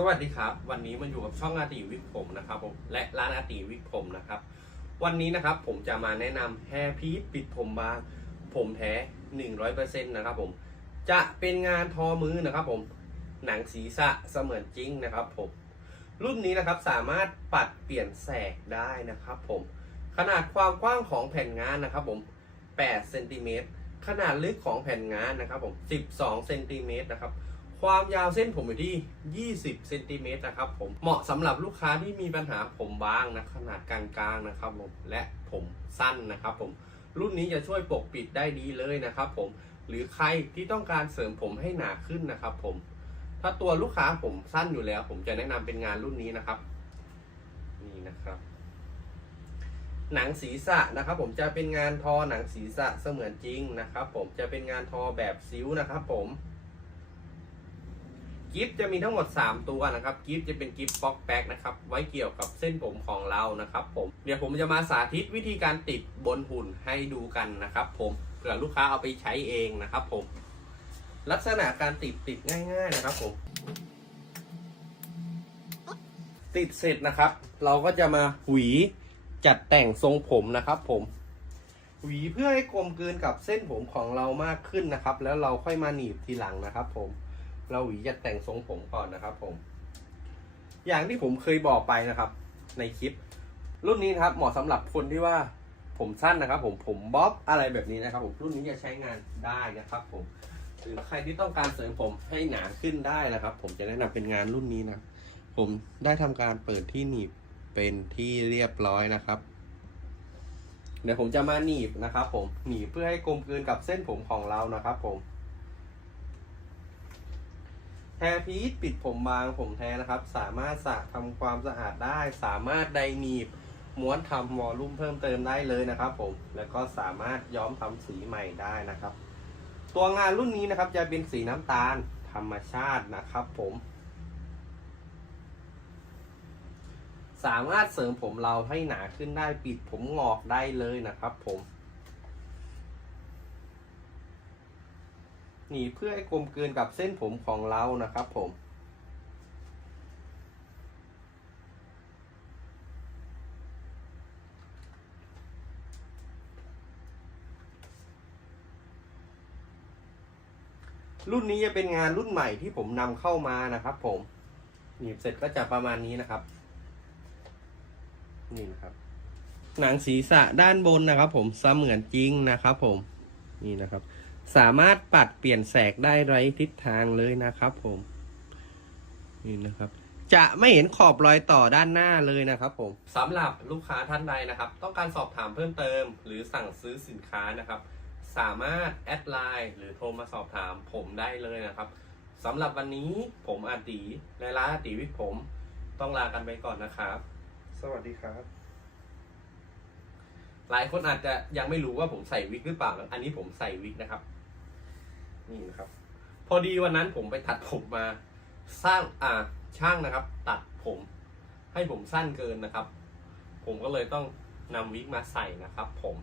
สวัสดีครับ วันนี้มันอยู่กับช่องอาติวิกผมนะครับผมและร้านอาติวิกผมนะครับ วันนี้นะครับผมจะมาแนะนำแฮร์พีทปิดผมบาง ผมแท้100%นะครับผมจะเป็นงานทอมือนะครับผมหนังศีรษะเสมือนจริงนะครับผมรุ่นนี้นะครับสามารถปัดเปลี่ยนแสกได้นะครับผมขนาดความกว้างของแผ่นงานนะครับผม8เซนติเมตรขนาดลึกของแผ่นงานนะครับผม12เซนติเมตรนะครับ ความยาวเส้นผมอยู่ที่ 20 เซนติเมตรนะครับผม เหมาะสำหรับลูกค้าที่มีปัญหาผมบางนะขนาดกลางๆนะครับผม และผมสั้นนะครับผม รุ่นนี้จะช่วยปกปิดได้ดีเลยนะครับผม หรือใครที่ต้องการเสริมผมให้หนาขึ้นนะครับผม ถ้าตัวลูกค้าผมสั้นอยู่แล้ว ผมจะแนะนำเป็นงานรุ่นนี้นะครับ นี่นะครับ หนังศีรษะนะครับ ผมจะเป็นงานทอหนังศีรษะเสมือนจริงนะครับ ผม จะเป็นงานทอแบบซิ้วนะครับ ผม กิฟต์จะมีทั้งหมด 3 ตัวนะครับกิฟต์จะเป็นกิฟต์ป๊อกแบ็กนะครับไว้เกี่ยวกับเส้นผมของเรานะครับผมเดี๋ยวผมจะมาสาธิตวิธีการติดบนหุ่นให้ดูกันนะครับผมเผื่อลูกค้าเอาไปใช้เองนะครับผม ลักษณะการติดติดง่าย ๆนะครับผมติดเสร็จนะครับ เราก็จะมาหวีจัดแต่งทรงผมนะครับผม หวีเพื่อให้กลมกลืนกับเส้นผมของเรามากขึ้นนะครับ แล้วเราค่อยมาหนีบทีหลังนะครับผม เราหวีจะแต่งทรงผมก่อนนะครับ ผม อย่างที่ผมเคยบอกไปนะครับ ในคลิป รุ่นนี้นะครับ เหมาะสำหรับคนที่ว่าผมสั้นนะครับ ผมผมบ๊อบอะไรแบบนี้นะครับ ผมรุ่นนี้จะใช้งานได้นะครับ ผมหรือใครที่ต้องการเสริมผมให้หนาขึ้นได้นะครับ ผมจะแนะนำเป็นงานรุ่นนี้นะผมได้ทำการเปิดที่หนีบเป็นที่เรียบร้อยนะครับเดี๋ยวผมจะมาหนีบนะครับ ผมหนีบเพื่อให้กลมกลืนกับเส้นผมของเรานะครับ ผม แฮร์พีทปิดผมบางผมแท้นะครับ สามารถสระทำความสะอาดได้ สามารถไดหนีบม้วนทำวอลลุ่มเพิ่มเติมได้เลยนะครับ ผม แล้วก็สามารถย้อมทำสีใหม่ได้นะครับ ตัวงานรุ่นนี้นะครับจะเป็นสีน้ำตาลธรรมชาตินะครับ ผม สามารถเสริมผมเราให้หนาขึ้นได้ปิดผมงอกได้เลยนะครับ ผม หนีบเพื่อให้กลมกลืนกับเส้นผมของเรานะครับผมรุ่นนี้จะเป็นงานรุ่นใหม่ที่ผมนำเข้ามานะครับ ผมหนีบเสร็จก็จะประมาณนี้นะครับ นี่นะครับ หนังศีรษะด้านบนนะครับ ผมเสมือนจริงนะครับ ผมนี่นะครับ สามารถปัดเปลี่ยนแสกได้ไร้ทิศทางเลยนะครับ ผมนี่นะครับ จะไม่เห็นขอบรอยต่อด้านหน้าเลยนะครับ ผมสำหรับลูกค้าท่านใดนะครับ ต้องการสอบถามเพิ่มเติม หรือสั่งซื้อสินค้านะครับ สามารถแอดไลน์หรือโทรมาสอบถามผมได้เลยนะครับสำหรับวันนี้ผมอาตีและร้านอาตีวิกผม ต้องลากันไปก่อนนะครับ สวัสดีครับ หลายคนอาจจะยังไม่รู้ว่าผมใส่วิกหรือเปล่า อันนี้ผมใส่วิกนะครับ นี่นะครับ พอดีวันนั้นผมไปตัดผมมา สร้างอ่าช่างนะครับ ตัดผม ให้ผมสั้นเกินนะครับ ผมก็เลยต้องนำวิกมาใส่นะครับ ผม